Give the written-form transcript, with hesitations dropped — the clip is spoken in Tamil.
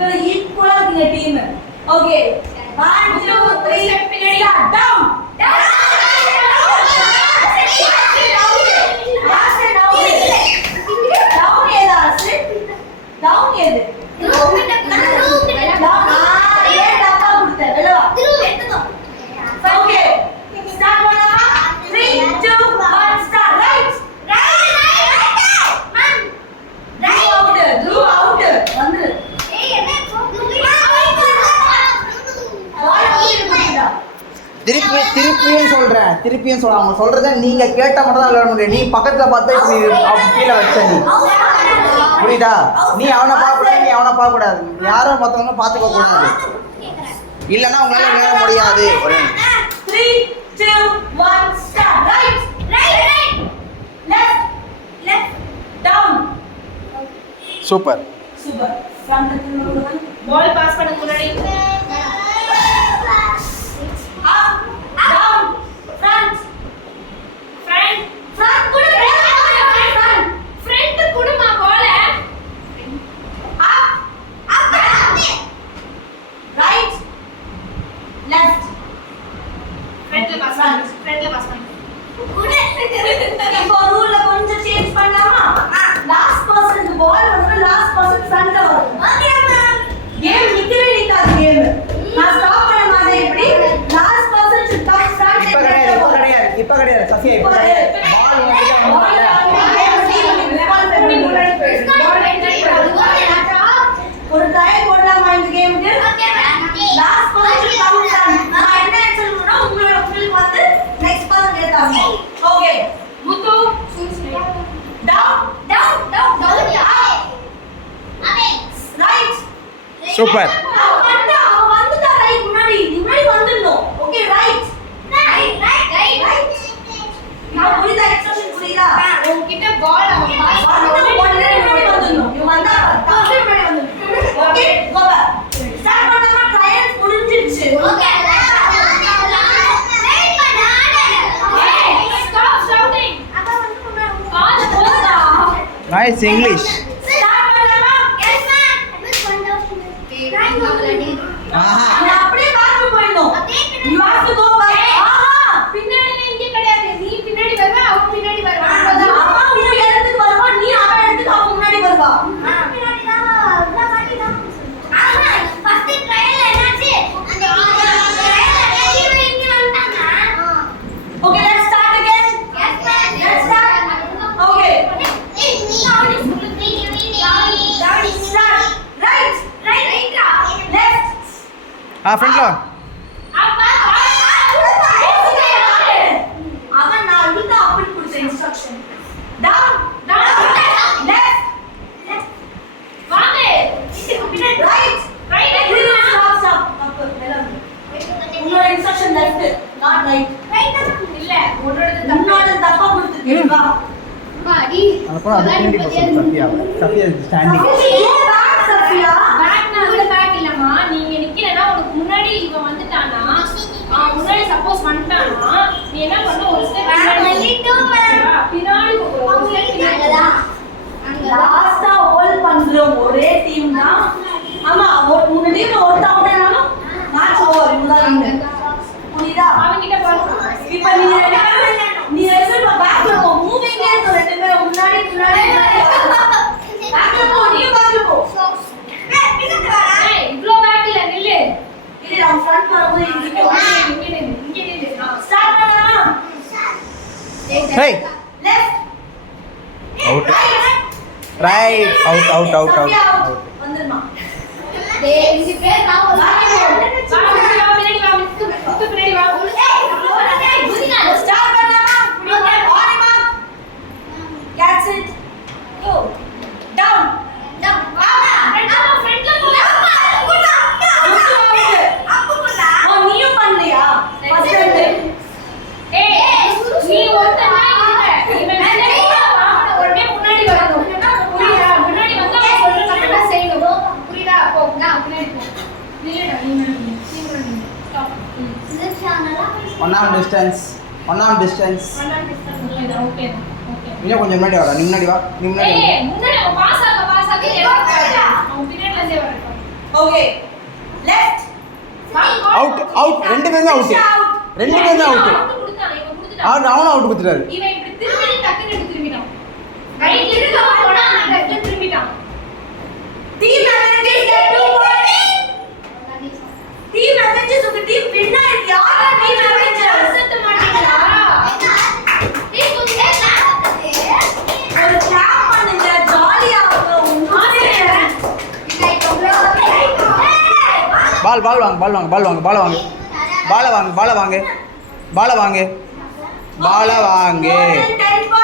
பேரும் ஈக்குவலா இருக்கீங்க team. Okay 1 2 3 start. Down down எது ஓகே ஸ்டார்ட் பண்ணலாமா? 3 2 1 ஸ்டார்ட். ரைட் அவுட் வந்து திருப்பியும் சொல்ற அவங்க சொல்றத நீங்க கேட்ட மட்டும் தான் விளையாட முடியும். நீ பக்கத்துல பார்த்து கீழே வச்ச நீ புரியுதா? நீ அவனை பார்க்க கூடாது, யாரும் மற்றவங்க பார்த்துக்க கூடாது, இல்லைன்னா உங்களால விளையாட முடியாது. 3 2 1 start. Right left down. Super front ball pass பண்ண முன்னாடி அப் டவுன் ஃப்ரண்ட் கூட ஃப்ரண்ட் கூடமா பால் அப் ரைட் லெஃப்ட் ஃப்ரண்ட்ல பாஸ் பண்ணு. இப்போ ரூல்ல கொஞ்சம் சேஞ்ச் பண்ணலாமா? லாஸ்ட் பர்சனுக்கு பால் வந்து லாஸ்ட் பர்சன் ஃப்ரண்ட்ல வரும். கேம் நிக்கவே நிக்காது. கேம் நான் ஸ்டாப் பண்ண மாதிரி எப்படி last person should come front. இப்ப கிடையாது சஃபியா, இப்ப கிடையாது. ஒரு ட்ரையல் போடலாமா இந்த கேமுக்கு? Last person come front. நான் என்ன ஆன்சர் பண்ணா உங்களுக்கு வந்து நெக்ஸ்ட் பர்சன் ஏத்தாங்க. ஓகே முத்து டவுன் ரைட் சூப்பர். அவன் வந்துட்டா ரைட் முன்னாடி வந்துடணும். ஓகே ரைட் நான் புரியுதா? எக்ஸ்பிரஷன் புரியுதா? உன்கிட்ட பால் அவன் பாஸ் பண்ண உடனே முன்னாடி வந்துடணும். இவன் வந்தா தப்பே முன்னாடி வந்துடணும். Okay go back. ஸ்டார்ட் பண்ணாம ட்ரையல்ஸ் முடிஞ்சிருச்சு. Okay stop shouting. கால் போடா. Nice English. ஸ்டார்ட் பண்ணலாமா? Yes ma'am. நான் அப்படியே பேக் போயிடணும். You have to go back. பின்னாடி இங்க கிடையாது. நீ பின்னாடி வருவா, அவன் பின்னாடி வருவா. அப்பா உன் இடத்துக்கு வருவா, நீ அவன் இடத்துக்கு அவன் முன்னாடி வருவா. பின்னாடி தான் உள்ள மாட்டி தான். ஆமா ஃபர்ஸ்ட் ட்ரையல் என்னாச்சு? அந்த ட்ரையல் இங்க வந்துட்டாங்க. Okay let's start again. Yes ma'am let's start. Okay ஃப்ரண்ட்ல அவன் நான் இதுக்கு அப்படி கொடுத்த இன்ஸ்ட்ரக்ஷன். டவுன் லெஃப்ட் வாங்க ரைட் ஸ்டாப் அப்ப உன்னோட இன்ஸ்ட்ரக்ஷன் லெஃப்ட் நாட் ரைட் இல்ல உன்னோட தப்பா கொடுத்துருக்கீங்க. வா மாடி அப்புறம் அது பின்னாடி போய் சஃபியா ஸ்டாண்டிங் சஃபியா பேக் நான் பேக் இல்லம்மா. நீங்க நிக்கிறனா உனக்கு முன்னாடி இவன் வந்துட்டானா முன்னாடி சப்போஸ் வந்துட்டானா நீ என்ன பண்ண ஒரு ஸ்டெப் பின்னாடி ஒரு ஸ்டெப் பின்னாடி லாஸ்டா ஹோல்ட் பண்றோம். ஒரே டீம் தான். ஆமா ஒரு டீம்ல ஒருத்த அவுட் ஆனாலும் மேட்ச் ஓவர். இவ்வளவுதான் புரியுதா? அவங்கிட்ட பால் இப்ப நீ ரெண்டு பேரும் பேக்ல போ. மூவிங் இருக்கு ரெண்டு பேரும் முன்னாடி பேக்ல போ. நீ பேக்ல போ. ஏய் இவ்ளோ பேக் இல்ல நில்லு. இது நான் ஃப்ரண்ட் வரும்போது இங்க நில்லு. ஸ்டார்ட் பண்ணலாமா? ஹே லெஃப்ட் அவுட் ரைட் அவுட் வந்துருமா? டேய் இந்த பேர் நான் ஒரு பின்னாடி வா முத்து பின்னாடி வா. ஸ்டார்ட் பண்ணலாமா? Okay on mark catch it go down ஃப்ரண்ட்ல போ. நீயும் பண்ணலையா? ஃபர்ஸ்ட் டைம் ஏய் நீ ஒருத்தனா இருக்க. இவன் மேல வாங்க உடனே முன்னாடி வரணும். புரியுதா? முன்னாடி வந்தா சொல்ற கரெக்ட்டா செய்யணும். புரியுதா? போ நான் பின்னாடி போ. நில்லுடா நீ முன்னாடி. ஸ்டாப். ஒன் டிஸ்டன்ஸ் ஓகே இன்னும் கொஞ்சம் முன்னாடி வாடா. நீ முன்னாடி வா. ஏய் முன்னாடி பாஸ் ஆக அவன் பின்னாடில இருந்தே வரட்டும். ஓகே லெஃப்ட் அவுட் அவுட் ரெண்டு பேருமே அவுட் ரெண்டு பேருமே அவுட் கொடுத்தானே இவன் கொடுத்துட்டான் அவனும் அவுட் கொடுத்துட்டாரு இவன் இப்படி திரும்பி டக்குன்னு எடுத்து திரும்பிட்டான் ரைட் திரும்ப போனா நான் லெஃப்ட் திரும்பிட்டான் team advantage get 2 points team advantage உங்க டீம் வின்னர் யாரா டீம் அட்வான்டேஜ் செட் மாட்டீங்களா டேய் கொஞ்சம் ஒரு கிளாப் பண்ணுங்க ஜாலியா பால் பால் வாங்க பால் வாங்க பால் வாங்க பால் வாங்க பால வாங்க பால வாங்க பால வாங்க பால வாங்க 10 points